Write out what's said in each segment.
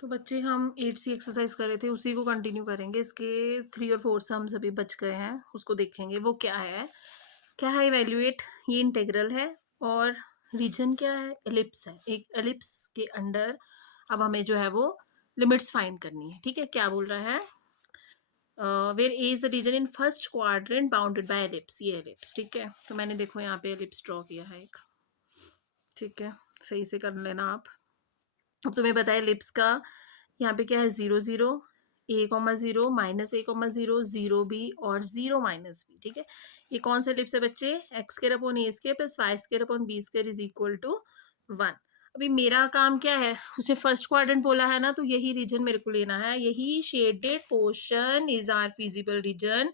तो बच्चे हम 8C एक्सरसाइज कर रहे थे, उसी को कंटिन्यू करेंगे। इसके 3 और 4 सम्स अभी बच गए हैं, उसको देखेंगे। वो क्या है इवैल्यूएट, ये इंटीग्रल है और रीजन क्या है, एलिप्स है। एक एलिप्स के अंडर अब हमें जो है वो लिमिट्स फाइंड करनी है। ठीक है, क्या बोल रहा है, where A is the region in first quadrant bounded by ellipse. ये एलिप्स, ठीक है। तो मैंने देखो यहाँ पे एलिप्स ड्रॉ किया है एक, ठीक है, सही से कर लेना आप। अब तुम्हें पता है एलिप्स का यहाँ पे क्या है, 0 0, a,0, -a,0, 0 b और 0 -b। ठीक है, ये कौन सा एलिप्स है बच्चे, x² upon a² plus y² upon b² is equal to 1। अभी मेरा काम क्या है, उसने फर्स्ट क्वाड्रेंट बोला है ना, तो यही रीजन मेरे को लेना है। यही shaded portion is our feasible region.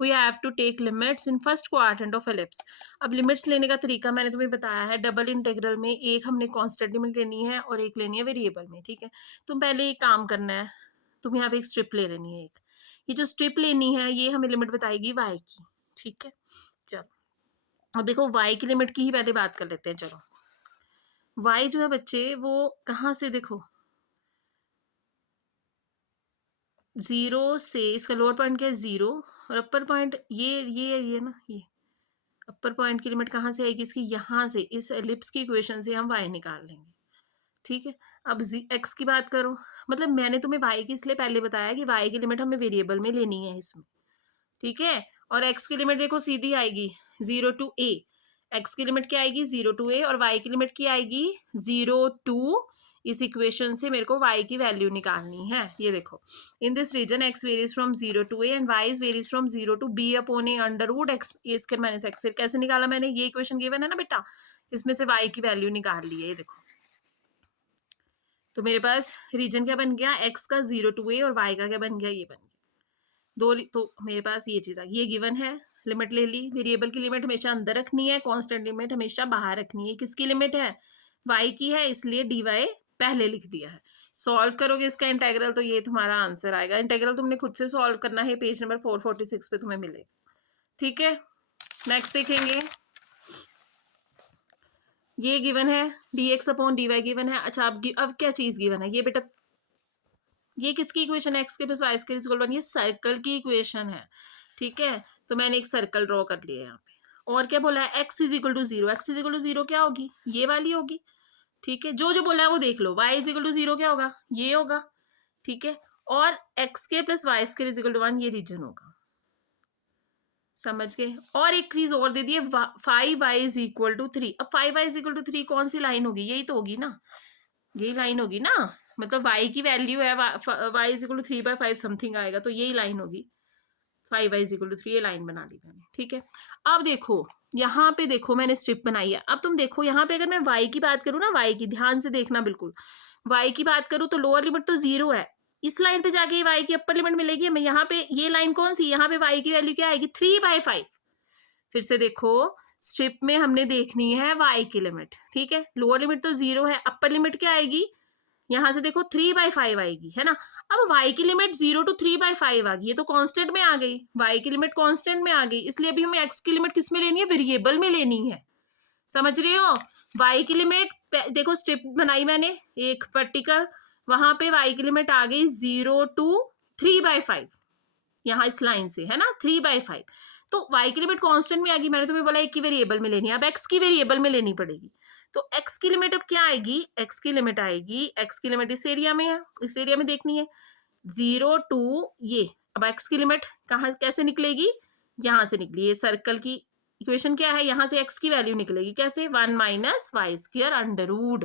We have to take limits in first quadrant of ellipse. अब लिमिट्स लेने का तरीका मैंने तुम्हें बताया है। डबल इंटीग्रल में एक हमने कांस्टेंट लिमिट लेनी है और एक लेनी है वेरिएबल में। ठीक है, तुम पहले एक काम करना है, तुम यहाँ पे एक स्ट्रिप ले लेनी है। एक ये जो स्ट्रिप लेनी है ये हमें लिमिट बताएगी y की। ठीक है, चलो अब देखो y की लिमिट की ही पहले बात कर लेते हैं। चलो y जो है बच्चे वो कहाँ से, देखो 0 से, इसका लोअर पॉइंट क्या है 0 और अपर पॉइंट ये ना, ये अपर पॉइंट की लिमिट कहाँ से आएगी इसकी, यहाँ से। इस एलिप्स की इक्वेशन से हम y निकाल लेंगे। ठीक है, अब x की बात करो, मतलब मैंने तुम्हें y की इसलिए पहले बताया कि y की लिमिट हमें वेरिएबल में लेनी है इसमें। ठीक है, और x की लिमिट देखो सीधी आएगी 0 to a। x की लिमिट क्या आएगी 0 to a और y की लिमिट क्या आएगी 0 to, इस इक्वेशन से मेरे को y की वैल्यू निकालनी है। ये देखो, in this region x varies from 0 to a and y varies from 0 to b upon a under root x a² minus x²। कैसे निकाला मैंने, ये इक्वेशन गिवन है ना बेटा, इसमें से y की वैल्यू निकाल ली है। ये देखो, तो मेरे पास रीजन क्या बन गया, x का 0 to a और y का क्या बन गया, ये बन गया दो। तो मेरे पास ये चीज़ आ गई, ये गिवन है। लिमिट ले ली, वेरिएबल की लिमिट हमेशा अंदर रखनी है, कांस्टेंट लिमिट हमेशा बाहर रखनी है। किसकी लिमिट है, y की है, इसलिए dy पहले लिख दिया है। सॉल्व करोगे इसका इंटीग्रल तो ये तुम्हारा आंसर आएगा। इंटीग्रल तुमने खुद से सॉल्व करना है, पेज नंबर 446 पे तुम्हें मिलेगा। ठीक है, नेक्स्ट देखेंगे। ये गिवन है dx अपॉन dy गिवन है। अच्छा, अब क्या चीज गिवन है, ये बेटा ये किसकी इक्वेशन है, x के प्लस y स्क्वायर इक्वल 1, ये सर्कल की इक्वेशन है। ठीक है, तो मैंने एक सर्कल ड्रॉ कर लिया यहाँ पे। और क्या बोला है, x is equal to 0, x is equal to 0 क्या होगी, ये वाली होगी। ठीक है, जो जो बोला है वो देख लो। y इज इक्वल टू 0 क्या होगा, ये होगा। ठीक है, और x के plus y square is equal to 1 ये रीजन होगा। समझ गए। और एक चीज और दे दी है, 5y इज इक्वल टू 3। अब 5y इज इक्वल टू 3 कौन सी लाइन होगी, यही तो होगी ना, यही लाइन होगी ना। मतलब y की वैल्यू है y is equal to 3/5 something आएगा, तो यही लाइन होगी 5y इज इक्वल टू 3। ये लाइन बना ली मैंने। ठीक है, अब देखो यहाँ पे, देखो मैंने स्ट्रिप बनाई है। अब तुम देखो यहाँ पे, अगर मैं y की बात करूँ ना, y की ध्यान से देखना बिल्कुल, y की बात करूँ तो लोअर लिमिट तो 0 है। इस लाइन पे जाके y की अपर लिमिट मिलेगी। मैं यहाँ पे, ये लाइन कौन सी, यहाँ पे y की वैल्यू क्या आएगी 3/5। फिर से देखो, स्ट्रिप में हमने देखनी है y की लिमिट। ठीक है, लोअर लिमिट तो 0 है, अपर लिमिट क्या आएगी, यहाँ से देखो 3/5 आएगी, है ना। अब y की लिमिट 0 to 3/5 आ गई, ये तो कांस्टेंट में आ गई, y की लिमिट कांस्टेंट में आ गई, इसलिए अभी हमें x की लिमिट किस में लेनी है, वेरिएबल में लेनी है। समझ रहे हो, y की लिमिट देखो, स्ट्रिप बनाई मैंने एक वर्टिकल, वहां पे y की लिमिट आ गई 0 to 3/5, यहाँ इस लाइन से, है ना 3/5। तो y की लिमिट कांस्टेंट में आ गई, मैंने तुम्हें बोला एक की वेरिएबल में लेनी है, अब x की वेरिएबल में लेनी पड़ेगी। तो x की लिमिट अब क्या आएगी, x की लिमिट आएगी, x की लिमिट इस एरिया में है, इस एरिया में देखनी है 0 to ये। अब x की लिमिट कहाँ कैसे निकलेगी, यहाँ से निकली। ये सर्कल की इक्वेशन क्या है, यहाँ से x की वैल्यू निकलेगी कैसे, 1 minus y square under root.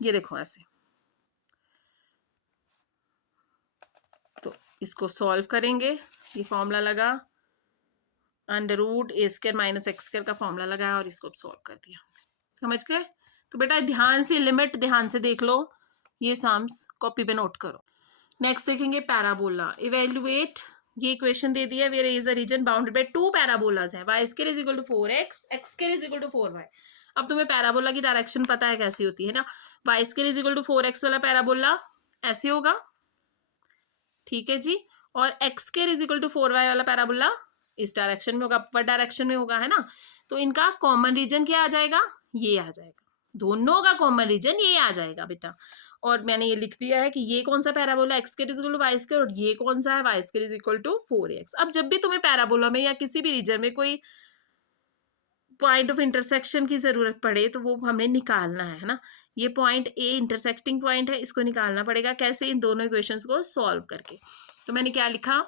ये देखो ऐसे, तो इसको सॉल्व करेंगे। ये फॉर्मूला लगा, under root a² minus x² का फॉर्मूला लगाया और इसको सॉल्व कर दिया। समझ गए। तो बेटा ध्यान से लिमिट ध्यान से देख लो, ये सम्स कॉपी पे नोट करो। नेक्स्ट देखेंगे पैराबोला। इवेल्युएट, ये इक्वेशन दे दिया, where is a region bounded by 2 parabolas है, y² is equal to 4x, x² is equal to 4y। अब तुम्हें पैराबोला की डायरेक्शन पता है कैसी होती है ना, y² is equal to 4x वाला पैराबोला ऐसे होगा, ठीक है जी, और x² is equal to 4y वाला पैराबोला इस डायरेक्शन में होगा, अपर डायरेक्शन में होगा, है ना। तो इनका कॉमन रीजन क्या आ जाएगा, ये आ जाएगा। दोनों का कॉमन रीजन ये आ जाएगा बेटा। और मैंने ये लिख दिया है कि ये कौन सा parabola x square is equal to y square, और ये कौन सा है y square is equal to 4x। अब जब भी तुम्हें पैराबोला में या किसी भी रीजन में कोई पॉइंट ऑफ इंटरसेक्शन की जरूरत पड़े तो वो हमें निकालना है ना। ये पॉइंट ए इंटरसेक्टिंग पॉइंट है, इसको निकालना पड़ेगा कैसे, इन दोनों इक्वेशंस को सॉल्व करके। तो मैंने क्या लिखा,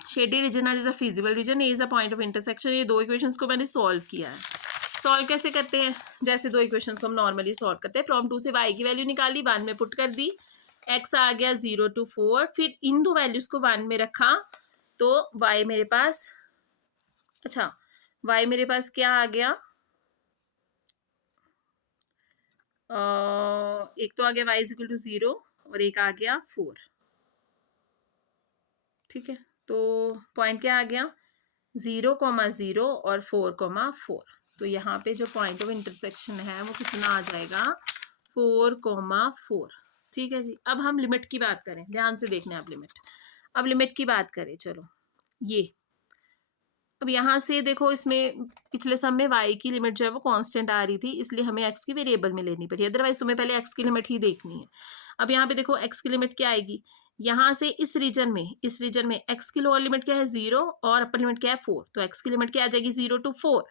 shaded region is a feasible region, A is a point of intersection. ये दो इक्वेशंस को मैंने सॉल्व किया है। सॉल्व कैसे करते हैं, जैसे दो इक्वेशंस को हम नॉर्मली सॉल्व करते हैं। फ्रॉम 2 से y की वैल्यू निकाली, 1 में पुट कर दी, x आ गया 0 to 4, फिर इन दो वैल्यूज को 1 में रखा तो y मेरे पास, अच्छा y मेरे पास क्या आ गया, एक तो आ गया y इज इक्वल टू 0 और एक आ गया 4। ठीक है, तो पॉइंट क्या आ गया 0,0 और 4,4। तो यहाँ पे जो पॉइंट ऑफ इंटरसेक्शन है वो कितना आ जाएगा 4,4। ठीक है जी। अब हम लिमिट की बात करें, ध्यान से देखना है आप लिमिट। अब लिमिट की बात करें, चलो ये अब यहाँ से देखो, इसमें पिछले सम में y की लिमिट जो है वो कांस्टेंट आ रही थी, इसलिए हमें x की वेरिएबल में लेनी पड़ी, अदरवाइज तुम्हें पहले x की लिमिट ही देखनी है। अब यहाँ पे देखो x की लिमिट क्या आएगी, यहाँ से इस रीजन में x की लोअर लिमिट क्या है 0 और अपर लिमिट क्या है 4, तो x की लिमिट क्या आ जाएगी 0 to 4।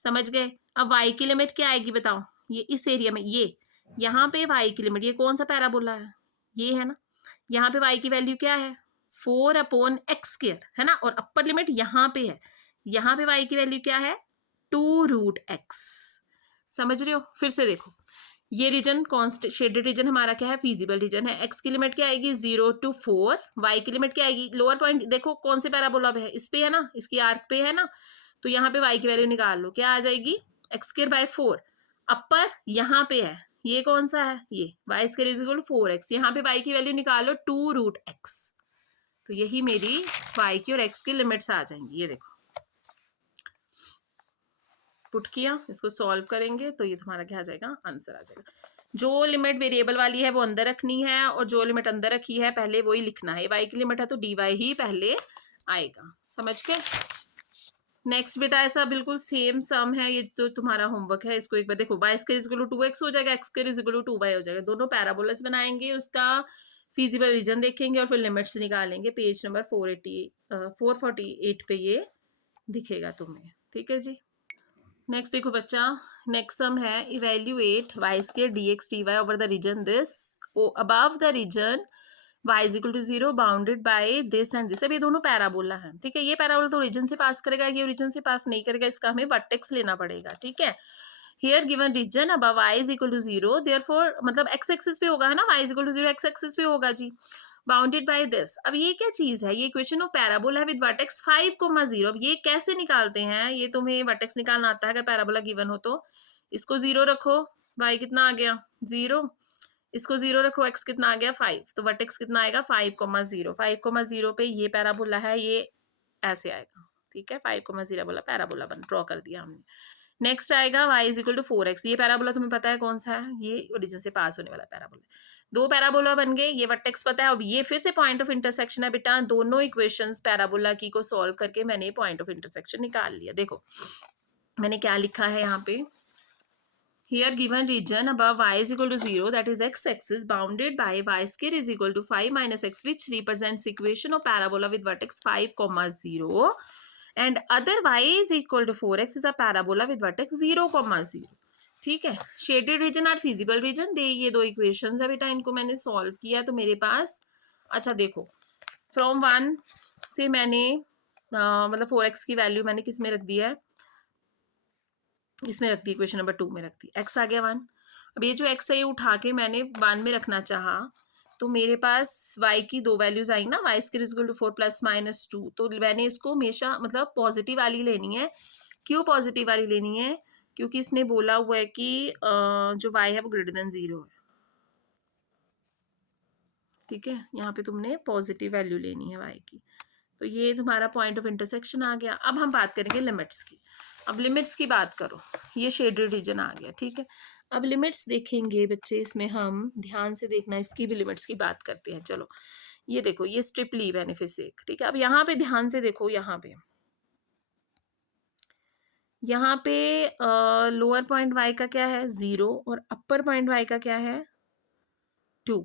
समझ गए। अब y की लिमिट क्या आएगी बताओ, ये इस एरिया में, ये यहाँ पे y की लिमिट, ये कौन सा पैराबोला है, ये है ना। यहाँ पे y की वैल्यू क्या है 4/x² है ना, और अपर लिमिट यहाँ पे है, यहाँ पे y की वैल्यू क्या है 2√x। समझ रहे हो। फिर से देखो, ये रीजन कॉन्स्टेंट शेडेड रीजन हमारा क्या है, फिजिबल रीजन है। x की लिमिट क्या आएगी 0 to 4, y की लिमिट क्या आएगी, लोअर पॉइंट देखो कौन से पैराबोला पे है, इस पे है ना, इसकी आर्क पे है ना, तो यहाँ पे y की वैल्यू निकाल लो, क्या आ जाएगी x²/4। अपर यहाँ पे है, ये कौन सा है, ये y² is equal to 4x, यहाँ पे y की वैल्यू निकालो 2√x। तो यही मेरी y की और x की लिमिट्स आ जाएंगी। ये देखो पुट किया, इसको सॉल्व करेंगे तो ये तुम्हारा क्या आ जाएगा, आंसर आ जाएगा। जो लिमिट वेरिएबल वाली है वो अंदर रखनी है, और जो लिमिट अंदर रखी है पहले वही लिखना है। y की लिमिट है तो dy ही पहले आएगा। समझ के नेक्स्ट बेटा ऐसा बिल्कुल सेम सम है, ये तो तुम्हारा होमवर्क है, इसको एक बार देखो। y² is equal to 2x हो जाएगा, x² is equal to 2y हो जाएगा। दोनों पैराबोलास बनाएंगे, उसका फिजिबल रीजन देखेंगे और फिर लिमिट्स निकालेंगे। पेज नंबर 448 पे ये दिखेगा तुम्हें। ठीक है जी। नेक्स्ट देखो बच्चा, नेक्स्ट सम है, evaluate y² dx dy over the region this above the region y is equal to 0 bounded by this and this. अब ये दोनों पैराबोला हैं, ठीक है। ये पैराबोला तो रीजन से पास करेगा, ये रीजन से पास नहीं करेगा, इसका हमें वर्टेक्स लेना पड़ेगा। ठीक है, here given region above y is equal to 0, therefore मतलब x एक्सिस पे होगा है ना, y is equal to 0 x axis पे होगा जी, बाउंडेड बाय दिस। अब ये क्या चीज है, ये equation of parabola with vertex 5,0। अब ये कैसे निकालते हैं, ये तुम्हें वर्टेक्स निकालना आता है अगर पैराबोला गिवन हो तो। इसको 0 रखो, y कितना आ गया 0, इसको 0 रखो, x कितना आ गया 5, तो वर्टेक्स कितना आएगा 5,0। 5,0 पे ये पैराबोला है, ये ऐसे आएगा। ठीक है, 5,0 बोला पैराबोला बन ड्रॉ कर दिया हमने। नेक्स्ट आएगा y is equal to 4x। ये पैराबोला तुम्हें पता है कौन सा है, ये ओरिजिन से पास होने वाला पैराबोला। दो पैराबोला बन गए, ये वर्टेक्स पता है। अब ये फिर से पॉइंट ऑफ इंटरसेक्शन है बेटा, दोनों इक्वेशंस पैराबोला की को सॉल्व करके मैंने पॉइंट ऑफ इंटरसेक्शन निकाल लिया। देखो मैंने क्या लिखा है यहाँ पे, here given region above y is equal to 0, that is x axis, bounded by y² is equal to 5 minus x, which represents equation of parabola with vertex 5,0, and other y is equal to 4x is a parabola with vertex 0,0। ठीक है, shaded region और feasible region दे, ये दो equations है बेटा, इनको मैंने solve किया तो मेरे पास, अच्छा देखो फ्रॉम 1 से मैंने मतलब 4x की वैल्यू मैंने किस में रख दिया है, इसमें रख दी, इक्वेशन नंबर 2 में रख दी, x आ गया 1। अब ये जो x है ये उठा के मैंने 1 में रखना चाहा तो मेरे पास y की दो वैल्यूज आई ना, y² इज इक्वल टू 4 + -2, तो मैंने इसको हमेशा मतलब पॉजिटिव वाली लेनी है। क्यों पॉजिटिव वाली लेनी है, क्योंकि इसने बोला हुआ है कि जो y है वो ग्रेटर देन 0 है। ठीक है, यहाँ पे तुमने पॉजिटिव वैल्यू लेनी है y की, तो ये तुम्हारा पॉइंट ऑफ इंटरसेक्शन आ गया। अब हम बात करेंगे लिमिट्स की। अब लिमिट्स की बात करो, ये शेडेड रीजन आ गया। ठीक है, अब लिमिट्स देखेंगे बच्चे, इसमें हम ध्यान से देखना, इसकी भी लिमिट्स की बात करते हैं। चलो ये देखो, ये स्ट्रिप ली मैंने फिर से एक। ठीक है, अब यहाँ पे ध्यान से देखो, यहाँ पे यहाँ पे लोअर पॉइंट y का क्या है 0 और अपर पॉइंट y का क्या है 2।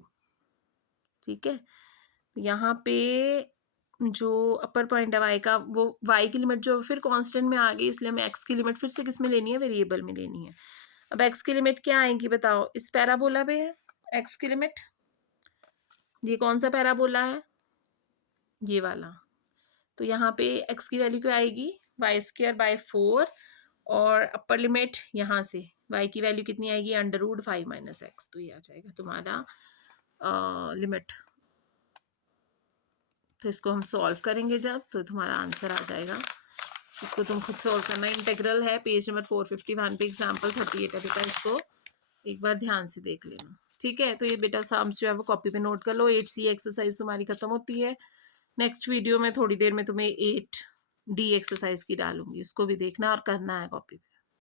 ठीक है, तो यहाँ पे जो अपर पॉइंट है y का, वो y की लिमिट जो फिर कांस्टेंट में आ गई, इसलिए हमें x की लिमिट फिर से किस में लेनी है, वेरिएबल में लेनी है। अब x की लिमिट क्या आएगी बताओ, इस पैराबोला पे है x की लिमिट, ये कौन सा पैराबोला है, ये वाला। तो यहाँ पे x की वैल्यू क्या आएगी, y²/4 और अपर लिमिट यहाँ से y की वैल्यू कितनी आएगी, √5 - x। तो ये आ जाएगा तुम्हारा लिमिट। तो इसको हम सॉल्व करेंगे जब, तो तुम्हारा आंसर आ जाएगा। इसको तुम खुद सॉल्व करना, इंटीग्रल है पेज नंबर 451 पे, एग्जाम्पल 38 है बेटा, इसको एक बार ध्यान से देख लेना। ठीक है, तो ये बेटा सम्स जो है वो कॉपी पे नोट कर लो। 8C एक्सरसाइज तुम्हारी खत्म होती है। नेक्स्ट वीडियो में थोड़ी देर में तुम्हें 8D एक्सरसाइज की डालूंगी, उसको भी देखना और करना है कॉपी पे।